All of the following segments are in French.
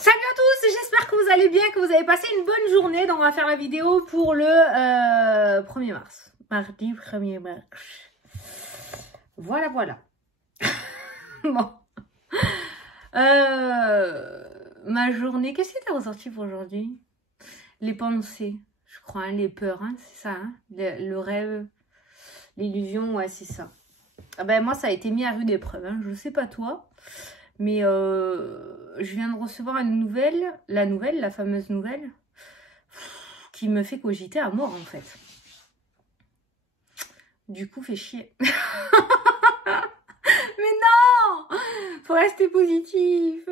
Salut à tous, j'espère que vous allez bien, que vous avez passé une bonne journée. Donc on va faire la vidéo pour le 1er mars. Mardi 1er mars. Voilà, voilà. Bon. Ma journée, qu'est-ce qui était ressorti pour aujourd'hui? Les pensées, je crois, hein, les peurs, hein, c'est ça, hein, le rêve, l'illusion, ouais, c'est ça. Ah ben, moi, ça a été mis à rude épreuve, hein, je sais pas toi. Mais je viens de recevoir une nouvelle, la fameuse nouvelle, qui me fait cogiter à mort en fait. Du coup, fait chier. Mais non! Faut rester positif.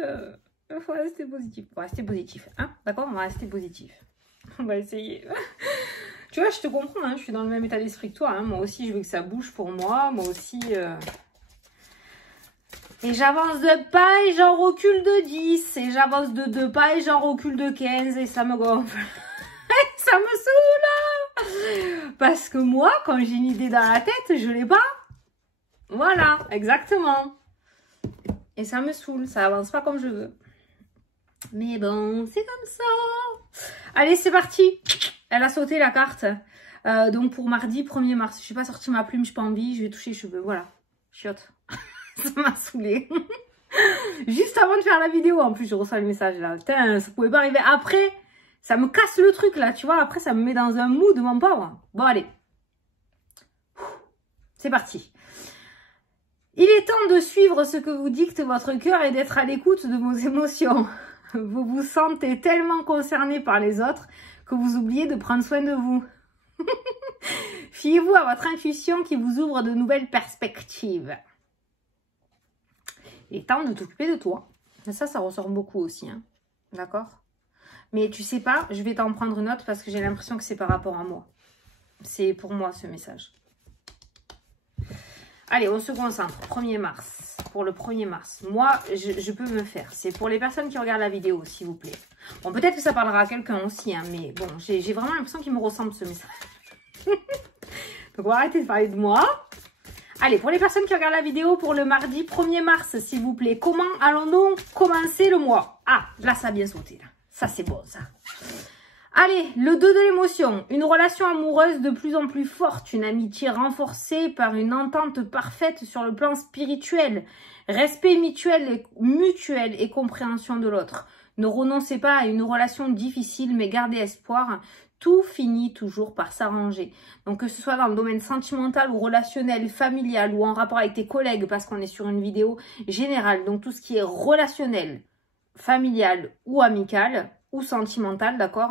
Faut rester positif. Faut rester positif. Hein? D'accord? On va rester positif. On va essayer. Tu vois, je te comprends, hein, je suis dans le même état d'esprit que toi. Hein. Moi aussi, je veux que ça bouge pour moi. Moi aussi... Et j'avance de pas et j'en recule de 10. Et j'avance de 2 pas et j'en recule de 15. Et ça me gonfle. Ça me saoule. Parce que moi, quand j'ai une idée dans la tête, je l'ai pas. Voilà, exactement. Et ça me saoule. Ça avance pas comme je veux. Mais bon, c'est comme ça. Allez, c'est parti. Elle a sauté la carte. Donc pour mardi 1er mars. Je n'ai pas sorti ma plume, je n'ai pas envie. Je vais toucher les cheveux. Voilà. Chiotte. Ça m'a saoulée. Juste avant de faire la vidéo, en plus, je reçois le message là. Putain, ça pouvait pas arriver après. Ça me casse le truc là, tu vois. Après, ça me met dans un mood, mon pauvre. Bon, allez. C'est parti. Il est temps de suivre ce que vous dicte votre cœur et d'être à l'écoute de vos émotions. Vous vous sentez tellement concerné par les autres que vous oubliez de prendre soin de vous. Fiez-vous à votre intuition qui vous ouvre de nouvelles perspectives. Il est temps de t'occuper de toi. Ça ressort beaucoup aussi. Hein. D'accord? Mais tu sais pas, je vais t'en prendre note parce que j'ai l'impression que c'est par rapport à moi. C'est pour moi ce message. Allez, on se concentre. 1er mars. Pour le 1er mars. Moi, je peux me faire. C'est pour les personnes qui regardent la vidéo, s'il vous plaît. Bon, peut-être que ça parlera à quelqu'un aussi. Hein, mais bon, j'ai vraiment l'impression qu'il me ressemble ce message. Donc, on va arrêter de parler de moi. Allez, pour les personnes qui regardent la vidéo pour le mardi 1er mars, s'il vous plaît, comment allons-nous commencer le mois? Ah, là, ça a bien sauté. Là. Ça, c'est bon, ça. Allez, le 2 de l'émotion. Une relation amoureuse de plus en plus forte. Une amitié renforcée par une entente parfaite sur le plan spirituel. Respect mutuel et compréhension de l'autre. Ne renoncez pas à une relation difficile, mais gardez espoir. Tout finit toujours par s'arranger. Donc que ce soit dans le domaine sentimental ou relationnel, familial ou en rapport avec tes collègues, parce qu'on est sur une vidéo générale. Donc tout ce qui est relationnel, familial ou amical ou sentimental, d'accord?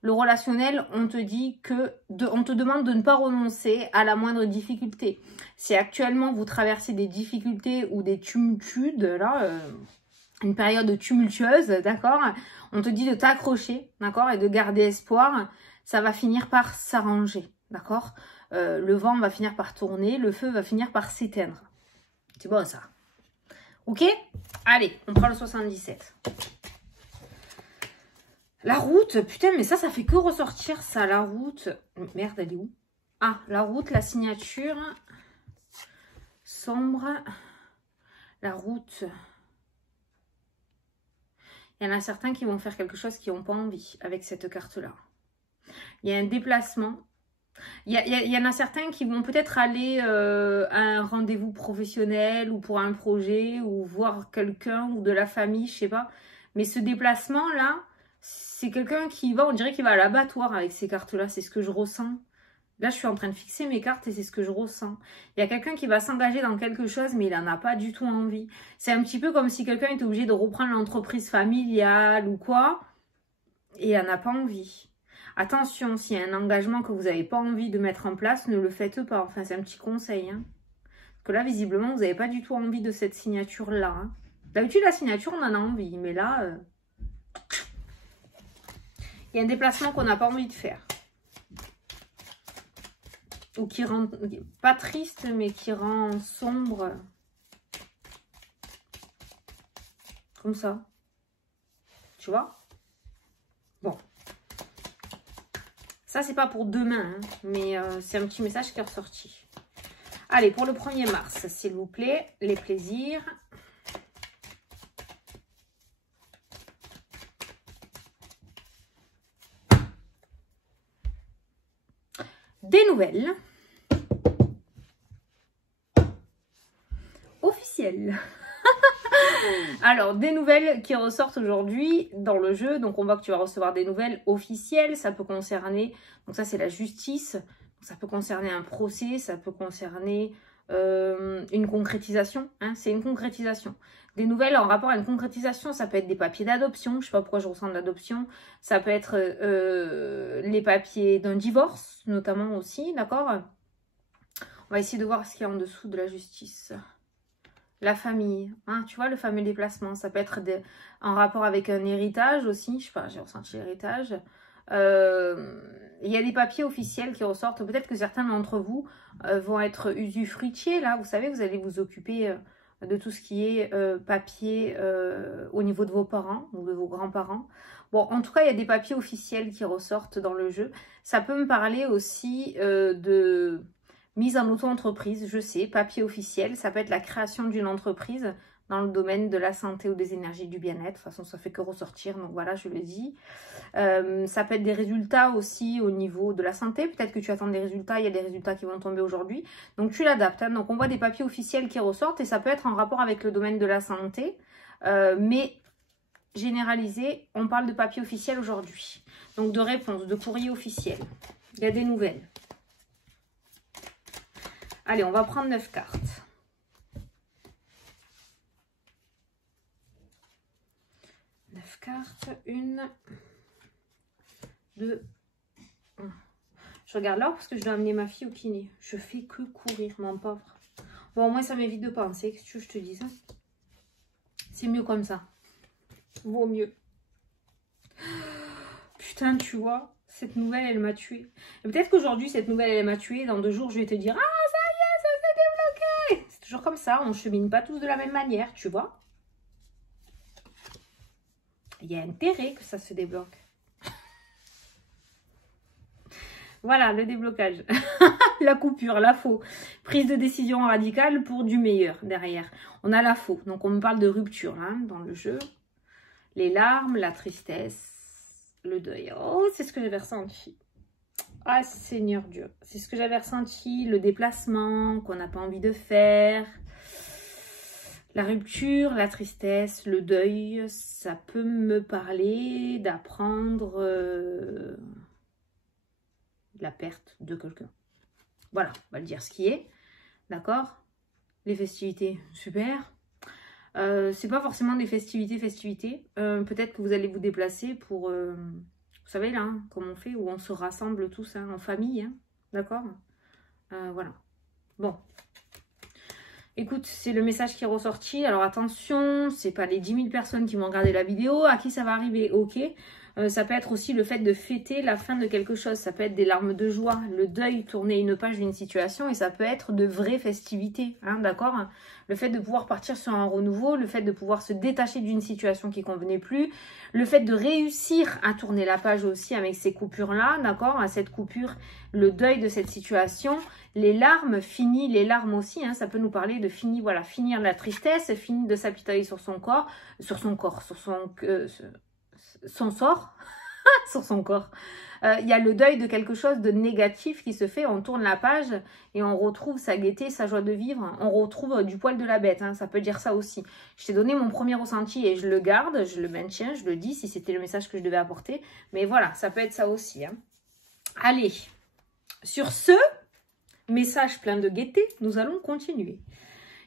Le relationnel, on te dit que on te demande de ne pas renoncer à la moindre difficulté. Si actuellement vous traversez des difficultés ou des tumultudes, là, une période tumultueuse, d'accord? On te dit de t'accrocher, d'accord? Et de garder espoir. Ça va finir par s'arranger, d'accord? Le vent va finir par tourner, le feu va finir par s'éteindre. C'est bon ça. Ok? Allez, on prend le 77. La route, putain, mais ça fait que ressortir ça, la route. Merde, elle est où? Ah, la route, la signature. Sombre. La route. Il y en a certains qui vont faire quelque chose qui n'ont pas envie avec cette carte-là. Il y a un déplacement. Il y en a certains qui vont peut-être aller à un rendez-vous professionnel ou pour un projet ou voir quelqu'un ou de la famille, je sais pas. Mais ce déplacement-là, c'est quelqu'un qui va, on dirait qu'il va à l'abattoir avec ces cartes-là. C'est ce que je ressens. Là, je suis en train de fixer mes cartes et c'est ce que je ressens. Il y a quelqu'un qui va s'engager dans quelque chose, mais il n'en a pas du tout envie. C'est un petit peu comme si quelqu'un était obligé de reprendre l'entreprise familiale ou quoi, et il n'en a pas envie. Attention, s'il y a un engagement que vous n'avez pas envie de mettre en place, ne le faites pas. Enfin, c'est un petit conseil. Hein. Parce que là, visiblement, vous n'avez pas du tout envie de cette signature-là. Hein. D'habitude, la signature, on en a envie. Mais là, il y a un déplacement qu'on n'a pas envie de faire. Ou qui rend, pas triste, mais qui rend sombre. Comme ça. Tu vois? Bon. Ça, c'est pas pour demain, hein, mais c'est un petit message qui est ressorti. Allez, pour le 1er mars, s'il vous plaît, les plaisirs. Des nouvelles officielles. Alors, des nouvelles qui ressortent aujourd'hui dans le jeu. Donc, on voit que tu vas recevoir des nouvelles officielles. Ça peut concerner, donc ça c'est la justice. Ça peut concerner un procès, ça peut concerner une concrétisation. Hein, c'est une concrétisation. Des nouvelles en rapport à une concrétisation, ça peut être des papiers d'adoption. Je ne sais pas pourquoi je ressens de l'adoption. Ça peut être les papiers d'un divorce, notamment aussi, d'accord? On va essayer de voir ce qu'il y a en dessous de la justice. La famille, hein, tu vois, le fameux déplacement. Ça peut être en rapport avec un héritage aussi. Je sais pas, j'ai ressenti l'héritage. Il y a des papiers officiels qui ressortent. Peut-être que certains d'entre vous vont être usufruitiers. Là, vous savez, vous allez vous occuper de tout ce qui est papier au niveau de vos parents ou de vos grands-parents. Bon, en tout cas, il y a des papiers officiels qui ressortent dans le jeu. Ça peut me parler aussi de mise en auto-entreprise, je sais, papier officiel. Ça peut être la création d'une entreprise dans le domaine de la santé ou des énergies du bien-être. De toute façon, ça fait que ressortir, donc voilà, je le dis. Ça peut être des résultats aussi au niveau de la santé. Peut-être que tu attends des résultats, il y a des résultats qui vont tomber aujourd'hui. Donc, tu l'adaptes. Hein. Donc, on voit des papiers officiels qui ressortent et ça peut être en rapport avec le domaine de la santé. Mais généralisé, on parle de papier officiel aujourd'hui. Donc, de réponse, de courrier officiel. Il y a des nouvelles. Allez, on va prendre 9 cartes. 9 cartes. 1, 2, 1. Je regarde l'heure parce que je dois amener ma fille au kiné. Je fais que courir, mon pauvre. Bon, au moins, ça m'évite de penser. Qu'est-ce que je te dis, hein? C'est mieux comme ça. Vaut mieux. Putain, tu vois, cette nouvelle, elle m'a tuée. Et peut-être qu'aujourd'hui, cette nouvelle, elle m'a tuée. Dans 2 jours, je vais te dire, ah, ça y est, ça s'est débloqué. C'est toujours comme ça. On ne chemine pas tous de la même manière, tu vois. Il y a intérêt que ça se débloque. Voilà, le déblocage. La coupure, la faux. Prise de décision radicale pour du meilleur derrière. On a la faux. Donc, on me parle de rupture hein, dans le jeu. Les larmes, la tristesse, le deuil. Oh, c'est ce que j'avais ressenti. Ah, Seigneur Dieu. C'est ce que j'avais ressenti. Le déplacement qu'on n'a pas envie de faire. La rupture, la tristesse, le deuil. Ça peut me parler d'apprendre la perte de quelqu'un. Voilà, on va le dire ce qui est. D'accord? Les festivités, super. C'est pas forcément des festivités. Peut-être que vous allez vous déplacer pour... vous savez là, hein, comme on fait, où on se rassemble tous hein, en famille. Hein, d'accord? Voilà. Bon. Écoute, c'est le message qui est ressorti. Alors attention, c'est pas les 10 000 personnes qui vont regarder la vidéo. À qui ça va arriver? Ok. Ça peut être aussi le fait de fêter la fin de quelque chose. Ça peut être des larmes de joie, le deuil, tourner une page d'une situation. Et ça peut être de vraies festivités, hein, d'accord? Le fait de pouvoir partir sur un renouveau, le fait de pouvoir se détacher d'une situation qui ne convenait plus, le fait de réussir à tourner la page aussi avec ces coupures-là, d'accord? À cette coupure, le deuil de cette situation, les larmes, finies, les larmes aussi, hein, ça peut nous parler de fini, voilà, finir la tristesse, finir de s'apitoyer sur son corps, sur son sort, sur son corps. Il y a le deuil de quelque chose de négatif qui se fait, on tourne la page et on retrouve sa gaieté, sa joie de vivre, on retrouve du poil de la bête, hein, ça peut dire ça aussi. Je t'ai donné mon premier ressenti et je le garde, je le maintiens, je le dis si c'était le message que je devais apporter, mais voilà, ça peut être ça aussi. Hein. Allez, sur ce message plein de gaieté, nous allons continuer.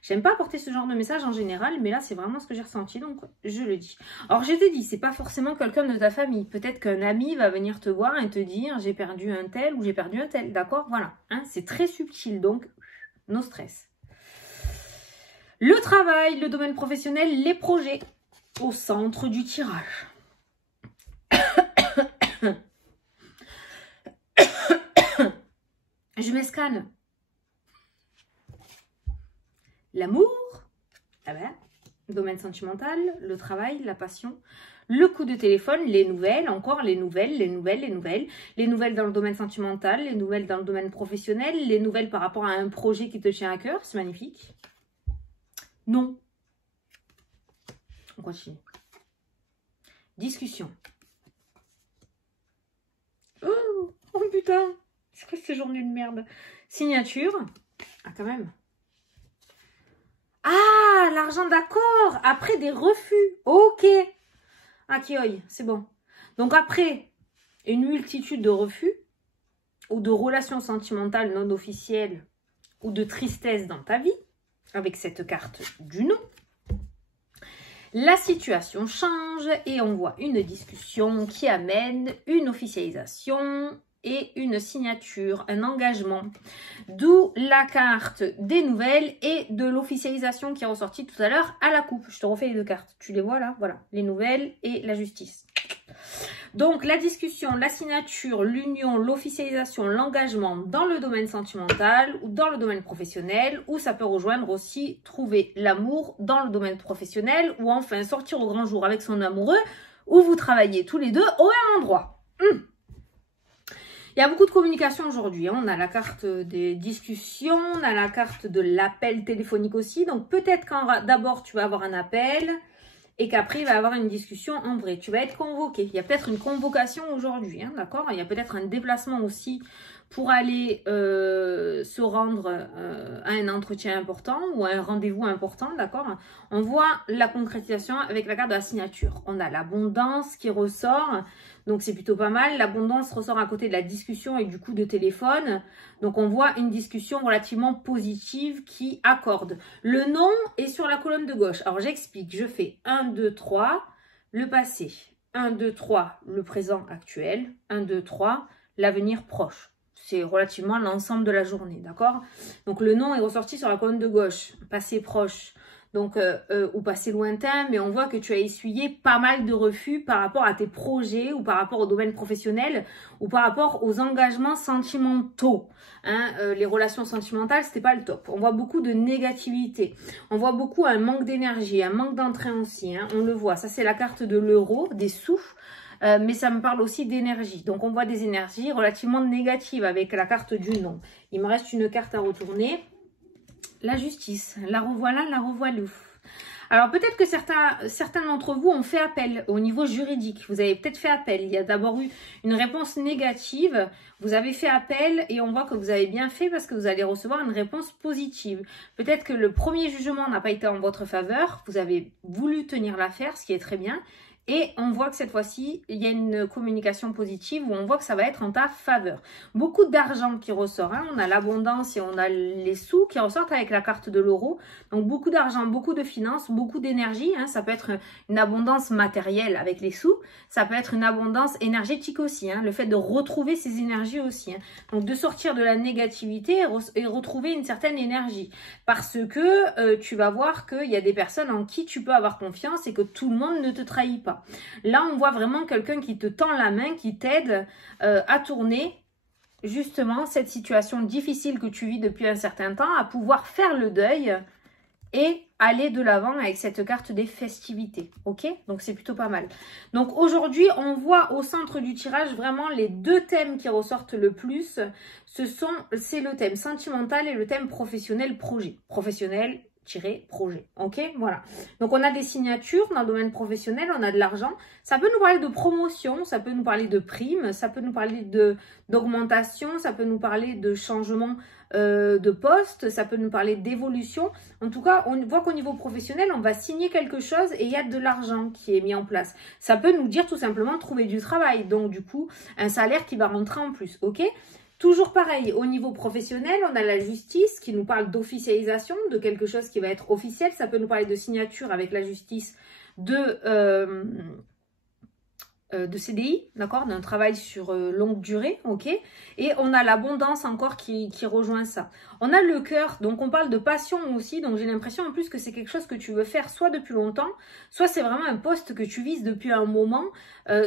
J'aime pas apporter ce genre de message en général, mais là, c'est vraiment ce que j'ai ressenti, donc je le dis. Alors, je te dis, c'est pas forcément quelqu'un de ta famille. Peut-être qu'un ami va venir te voir et te dire, j'ai perdu un tel ou j'ai perdu un tel, d'accord? Voilà, hein, c'est très subtil, donc, no stress. Le travail, le domaine professionnel, les projets, au centre du tirage. Je m'escane. L'amour, ah ben, le domaine sentimental, le travail, la passion, le coup de téléphone, les nouvelles, encore les nouvelles dans le domaine sentimental, les nouvelles dans le domaine professionnel, les nouvelles par rapport à un projet qui te tient à cœur, c'est magnifique. Non. On continue. Discussion. Oh putain, C'est quoi cette journée de merde? Signature. Ah, quand même. Ah, l'argent, d'accord. Après des refus. Ok. Ah, Kioï, c'est bon. Donc après une multitude de refus ou de relations sentimentales non officielles ou de tristesse dans ta vie, avec cette carte du non, la situation change et on voit une discussion qui amène une officialisation et une signature, un engagement. D'où la carte des nouvelles et de l'officialisation qui est ressortie tout à l'heure à la coupe. Je te refais les deux cartes. Tu les vois là? Voilà. Les nouvelles et la justice. Donc, la discussion, la signature, l'union, l'officialisation, l'engagement dans le domaine sentimental ou dans le domaine professionnel, ou ça peut rejoindre aussi trouver l'amour dans le domaine professionnel ou enfin sortir au grand jour avec son amoureux où vous travaillez tous les deux au même endroit. Il y a beaucoup de communication aujourd'hui. On a la carte des discussions, on a la carte de l'appel téléphonique aussi. Donc, peut-être quand d'abord tu vas avoir un appel et qu'après, il va y avoir une discussion en vrai. Tu vas être convoqué. Il y a peut-être une convocation aujourd'hui, hein, d'accord? Il y a peut-être un déplacement aussi pour aller se rendre à un entretien important ou à un rendez-vous important, d'accord? On voit la concrétisation avec la carte de la signature. On a l'abondance qui ressort, donc c'est plutôt pas mal. L'abondance ressort à côté de la discussion et du coup de téléphone. Donc on voit une discussion relativement positive qui accorde. Le non est sur la colonne de gauche. Alors j'explique, je fais 1, 2, 3, le passé. 1, 2, 3, le présent actuel. 1, 2, 3, l'avenir proche. C'est relativement l'ensemble de la journée, d'accord? Donc le non est ressorti sur la colonne de gauche, passé proche. Donc, ou passé lointain, mais on voit que tu as essuyé pas mal de refus par rapport à tes projets ou par rapport au domaine professionnel ou par rapport aux engagements sentimentaux. Hein, les relations sentimentales, c'était pas le top. On voit beaucoup de négativité. On voit beaucoup un manque d'énergie, un manque d'entrain aussi. Hein, on le voit. Ça, c'est la carte de l'euro, des sous. Mais ça me parle aussi d'énergie. Donc, on voit des énergies relativement négatives avec la carte du non. Il me reste une carte à retourner. La justice, la revoilà, la revoilou. Alors peut-être que certains d'entre vous ont fait appel au niveau juridique. Vous avez peut-être fait appel. Il y a d'abord eu une réponse négative. Vous avez fait appel et on voit que vous avez bien fait parce que vous allez recevoir une réponse positive. Peut-être que le premier jugement n'a pas été en votre faveur. Vous avez voulu tenir l'affaire, ce qui est très bien. Et on voit que cette fois-ci, il y a une communication positive où on voit que ça va être en ta faveur. Beaucoup d'argent qui ressort. Hein. On a l'abondance et on a les sous qui ressortent avec la carte de l'euro. Donc beaucoup d'argent, beaucoup de finances, beaucoup d'énergie. Hein. Ça peut être une abondance matérielle avec les sous. Ça peut être une abondance énergétique aussi. Hein. Le fait de retrouver ces énergies aussi. Hein. Donc de sortir de la négativité et retrouver une certaine énergie. Parce que tu vas voir qu'il y a des personnes en qui tu peux avoir confiance et que tout le monde ne te trahit pas. Là, on voit vraiment quelqu'un qui te tend la main, qui t'aide à tourner justement cette situation difficile que tu vis depuis un certain temps, à pouvoir faire le deuil et aller de l'avant avec cette carte des festivités. Ok? Donc, c'est plutôt pas mal. Donc, aujourd'hui, on voit au centre du tirage vraiment les deux thèmes qui ressortent le plus. C'est le thème sentimental et le thème professionnel projet. Professionnel projet. Ok, voilà. Donc, on a des signatures dans le domaine professionnel, on a de l'argent. Ça peut nous parler de promotion, ça peut nous parler de primes, ça peut nous parler d'augmentation, ça peut nous parler de changement de poste, ça peut nous parler d'évolution. En tout cas, on voit qu'au niveau professionnel, on va signer quelque chose et il y a de l'argent qui est mis en place. Ça peut nous dire tout simplement trouver du travail. Donc, du coup, un salaire qui va rentrer en plus. Ok ? Toujours pareil, au niveau professionnel, on a la justice qui nous parle d'officialisation, de quelque chose qui va être officiel. Ça peut nous parler de signature avec la justice de CDI, d'accord, d'un travail sur longue durée, ok. Et on a l'abondance encore qui rejoint ça. On a le cœur, donc on parle de passion aussi, donc j'ai l'impression en plus que c'est quelque chose que tu veux faire soit depuis longtemps, soit c'est vraiment un poste que tu vises depuis un moment,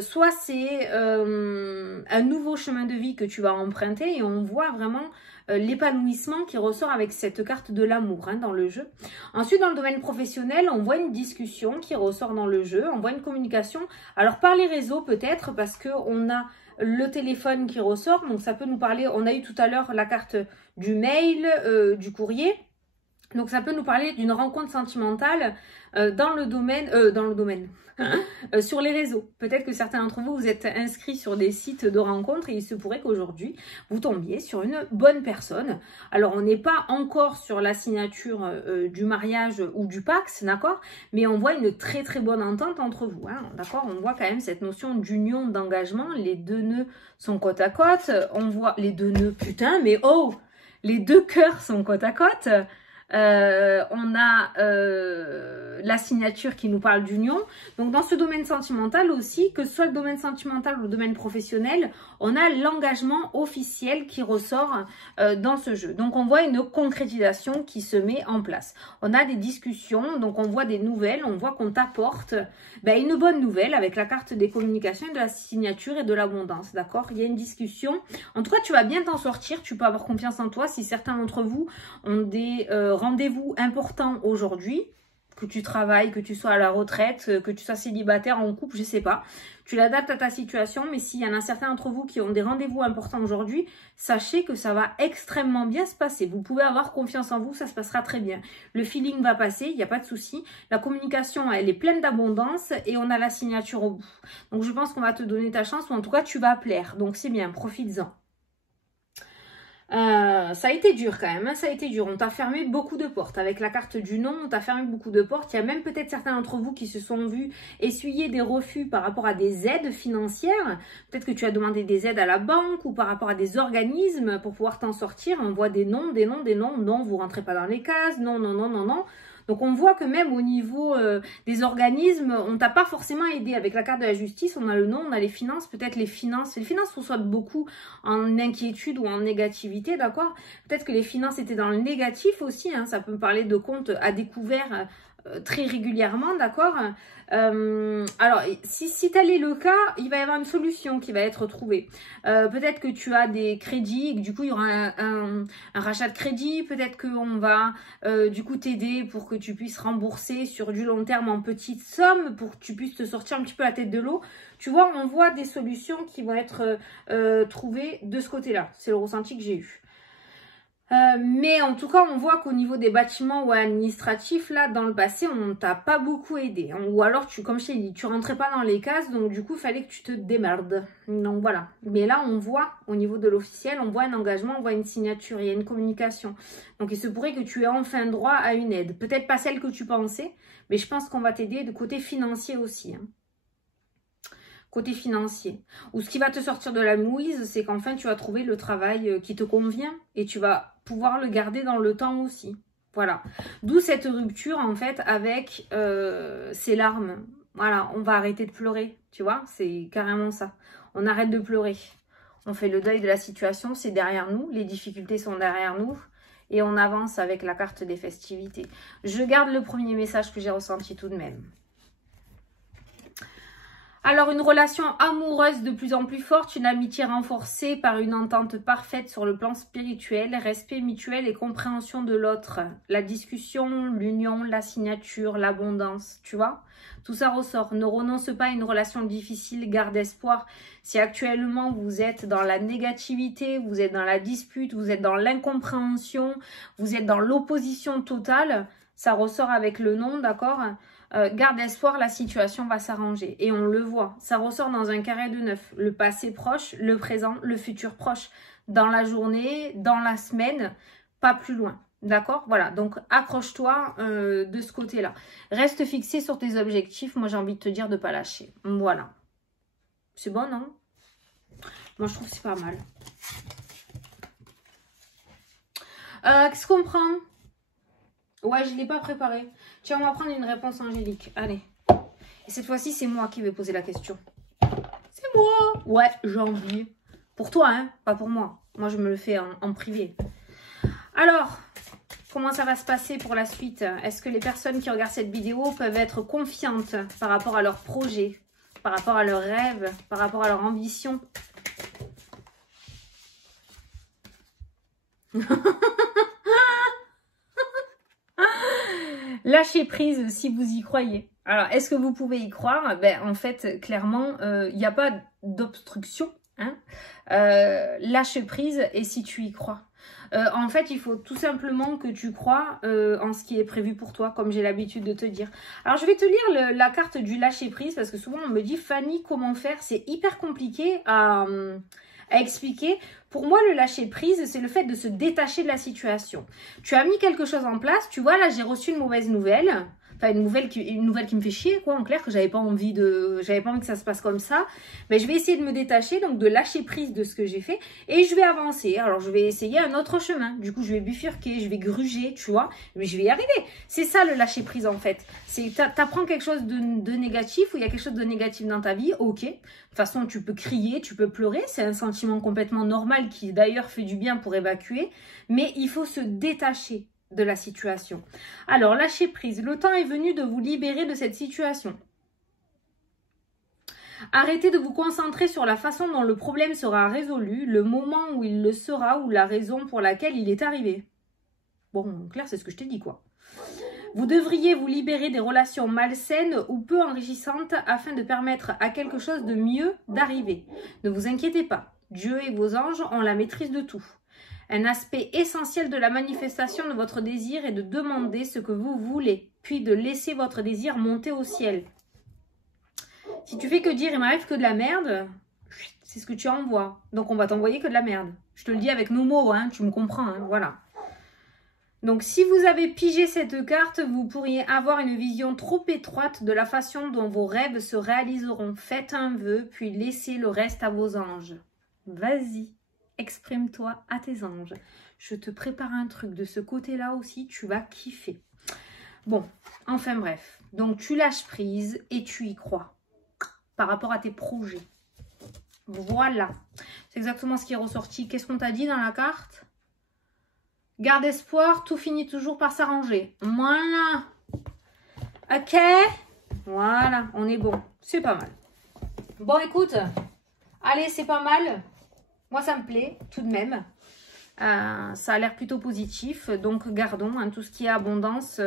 soit c'est un nouveau chemin de vie que tu vas emprunter et on voit vraiment l'épanouissement qui ressort avec cette carte de l'amour hein, dans le jeu. Ensuite, dans le domaine professionnel, on voit une discussion qui ressort dans le jeu, on voit une communication, alors par les réseaux peut-être, parce qu'on a le téléphone qui ressort, donc ça peut nous parler, on a eu tout à l'heure la carte du mail, du courrier, Donc ça peut nous parler d'une rencontre sentimentale dans le domaine, sur les réseaux. Peut-être que certains d'entre vous, vous êtes inscrits sur des sites de rencontres et il se pourrait qu'aujourd'hui, vous tombiez sur une bonne personne. Alors on n'est pas encore sur la signature du mariage ou du Pacs, d'accord? Mais on voit une très très bonne entente entre vous, hein, d'accord? On voit quand même cette notion d'union, d'engagement. Les deux nœuds sont côte à côte. On voit les deux nœuds, putain, mais oh! Les deux cœurs sont côte à côte. On a la signature qui nous parle d'union. Donc dans ce domaine sentimental aussi, que ce soit le domaine sentimental ou le domaine professionnel, on a l'engagement officiel qui ressort dans ce jeu. Donc on voit une concrétisation qui se met en place. On a des discussions, donc on voit des nouvelles, on voit qu'on t'apporte une bonne nouvelle avec la carte des communications, de la signature et de l'abondance, d'accord? Il y a une discussion. En tout cas, tu vas bien t'en sortir, tu peux avoir confiance en toi. Si certains d'entre vous ont des rendez-vous importants aujourd'hui, que tu travailles, que tu sois à la retraite, que tu sois célibataire, en couple, je sais pas. Tu l'adaptes à ta situation, mais s'il y en a certains d'entre vous qui ont des rendez-vous importants aujourd'hui, sachez que ça va extrêmement bien se passer. Vous pouvez avoir confiance en vous, ça se passera très bien. Le feeling va passer, il n'y a pas de souci. La communication, elle est pleine d'abondance et on a la signature au bout. Donc je pense qu'on va te donner ta chance ou en tout cas tu vas plaire. Donc c'est bien, profites-en. Ça a été dur quand même, hein, ça a été dur. On t'a fermé beaucoup de portes. Avec la carte du non, on t'a fermé beaucoup de portes. Il y a même peut-être certains d'entre vous qui se sont vus essuyer des refus par rapport à des aides financières. Peut-être que tu as demandé des aides à la banque ou par rapport à des organismes pour pouvoir t'en sortir. On voit des noms, des noms, des noms. Non, vous rentrez pas dans les cases. Non, non, non, non, non. Donc on voit que même au niveau des organismes, on t'a pas forcément aidé. Avec la carte de la justice, on a le nom, on a les finances. Peut-être les finances reçoivent beaucoup en inquiétude ou en négativité, d'accord? Peut-être que les finances étaient dans le négatif aussi, hein. Ça peut me parler de comptes à découvert très régulièrement, d'accord? Alors, si tel est le cas, il va y avoir une solution qui va être trouvée. Peut-être que tu as des crédits et que du coup, il y aura un rachat de crédit. Peut-être qu'on va du coup t'aider pour que tu puisses rembourser sur du long terme en petites sommes, pour que tu puisses te sortir un petit peu la tête de l'eau. Tu vois, on voit des solutions qui vont être trouvées de ce côté-là. C'est le ressenti que j'ai eu. Mais en tout cas, on voit qu'au niveau des bâtiments ou administratifs, là, dans le passé, on ne t'a pas beaucoup aidé. Hein. Ou alors, comme je t'ai dit, tu rentrais pas dans les cases, donc du coup, il fallait que tu te démerdes. Donc voilà. Mais là, on voit, au niveau de l'officiel, on voit un engagement, on voit une signature, il y a une communication. Donc il se pourrait que tu aies enfin droit à une aide. Peut-être pas celle que tu pensais, mais je pense qu'on va t'aider de côté financier aussi. Hein. Côté financier. Ou ce qui va te sortir de la mouise, c'est qu'enfin tu vas trouver le travail qui te convient et tu vas pouvoir le garder dans le temps aussi. Voilà. D'où cette rupture en fait avec ces larmes. Voilà, on va arrêter de pleurer, tu vois, c'est carrément ça. On arrête de pleurer. On fait le deuil de la situation, c'est derrière nous, les difficultés sont derrière nous et on avance avec la carte des festivités. Je garde le premier message que j'ai ressenti tout de même. Alors, une relation amoureuse de plus en plus forte, une amitié renforcée par une entente parfaite sur le plan spirituel, respect mutuel et compréhension de l'autre. La discussion, l'union, la signature, l'abondance, tu vois. Tout ça ressort. Ne renonce pas à une relation difficile, garde espoir. Si actuellement vous êtes dans la négativité, vous êtes dans la dispute, vous êtes dans l'incompréhension, vous êtes dans l'opposition totale, ça ressort avec le non, d'accord ? Garde espoir, la situation va s'arranger. Et on le voit, ça ressort dans un carré de 9. Le passé proche, le présent, le futur proche. Dans la journée, dans la semaine, pas plus loin. D'accord? Voilà, donc accroche-toi de ce côté-là. Reste fixé sur tes objectifs. Moi, j'ai envie de te dire de ne pas lâcher. Voilà. C'est bon, non? Moi, je trouve que c'est pas mal. Qu'est-ce qu'on prend? Ouais, je ne l'ai pas préparé. Tiens, on va prendre une réponse angélique. Allez. Et cette fois-ci, c'est moi qui vais poser la question. C'est moi. Ouais, j'ai envie. Pour toi, hein. Pas pour moi. Moi, je me le fais en privé. Alors, comment ça va se passer pour la suite? Est-ce que les personnes qui regardent cette vidéo peuvent être confiantes par rapport à leurs projets, par rapport à leurs rêves, par rapport à leur ambition? Lâchez prise si vous y croyez. Alors, est-ce que vous pouvez y croire? Ben, en fait, clairement, il n'y a pas d'obstruction Hein, lâche prise et si tu y crois. En fait, il faut tout simplement que tu crois en ce qui est prévu pour toi, comme j'ai l'habitude de te dire. Alors, je vais te lire la carte du lâcher prise, parce que souvent, on me dit, Fanny, comment faire? C'est hyper compliqué à expliquer. Pour moi, le lâcher prise, c'est le fait de se détacher de la situation. Tu as mis quelque chose en place, tu vois, là, j'ai reçu une mauvaise nouvelle. Enfin, une nouvelle qui me fait chier, quoi, en clair, que j'avais pas envie que ça se passe comme ça. Mais je vais essayer de me détacher, donc de lâcher prise de ce que j'ai fait. Et je vais avancer. Alors, je vais essayer un autre chemin. Du coup, je vais bifurquer, je vais gruger, tu vois. Mais je vais y arriver. C'est ça, le lâcher prise, en fait. C'est, t'apprends quelque chose de négatif, ou il y a quelque chose de négatif dans ta vie, ok. De toute façon, tu peux crier, tu peux pleurer. C'est un sentiment complètement normal qui, d'ailleurs, fait du bien pour évacuer. Mais il faut se détacher de la situation. Alors, lâchez prise. Le temps est venu de vous libérer de cette situation. Arrêtez de vous concentrer sur la façon dont le problème sera résolu, le moment où il le sera ou la raison pour laquelle il est arrivé. Bon, en clair, c'est ce que je t'ai dit, quoi. Vous devriez vous libérer des relations malsaines ou peu enrichissantes afin de permettre à quelque chose de mieux d'arriver. Ne vous inquiétez pas. Dieu et vos anges ont la maîtrise de tout. Un aspect essentiel de la manifestation de votre désir est de demander ce que vous voulez, puis de laisser votre désir monter au ciel. Si tu fais que dire « il m'arrive que de la merde », c'est ce que tu envoies. Donc on va t'envoyer que de la merde. Je te le dis avec nos mots, hein, tu me comprends, hein, voilà. Donc si vous avez pigé cette carte, vous pourriez avoir une vision trop étroite de la façon dont vos rêves se réaliseront. Faites un vœu, puis laissez le reste à vos anges. Vas-y. Exprime-toi à tes anges. Je te prépare un truc de ce côté-là aussi, tu vas kiffer. Bon, enfin bref. Donc, tu lâches prise et tu y crois par rapport à tes projets. Voilà. C'est exactement ce qui est ressorti. Qu'est-ce qu'on t'a dit dans la carte? Garde espoir, tout finit toujours par s'arranger. Voilà. Ok. Voilà, on est bon. C'est pas mal. Bon, écoute. Allez, c'est pas mal. Moi, ça me plaît tout de même. Ça a l'air plutôt positif. Donc, gardons hein, tout ce qui est abondance,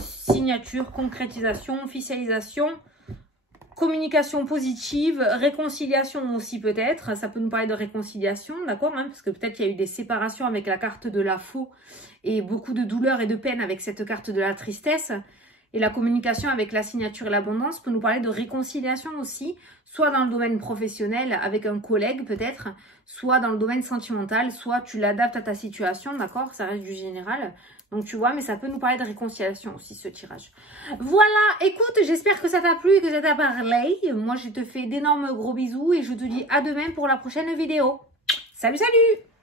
signature, concrétisation, officialisation, communication positive, réconciliation aussi peut-être. Ça peut nous parler de réconciliation, d'accord hein, parce que peut-être qu'il y a eu des séparations avec la carte de la faux et beaucoup de douleur et de peine avec cette carte de la tristesse. Et la communication avec la signature et l'abondance peut nous parler de réconciliation aussi, soit dans le domaine professionnel avec un collègue peut-être, soit dans le domaine sentimental, soit tu l'adaptes à ta situation, d'accord? Ça reste du général. Donc tu vois, mais ça peut nous parler de réconciliation aussi ce tirage. Voilà, écoute, j'espère que ça t'a plu et que ça t'a parlé. Moi, je te fais d'énormes gros bisous et je te dis à demain pour la prochaine vidéo. Salut, salut!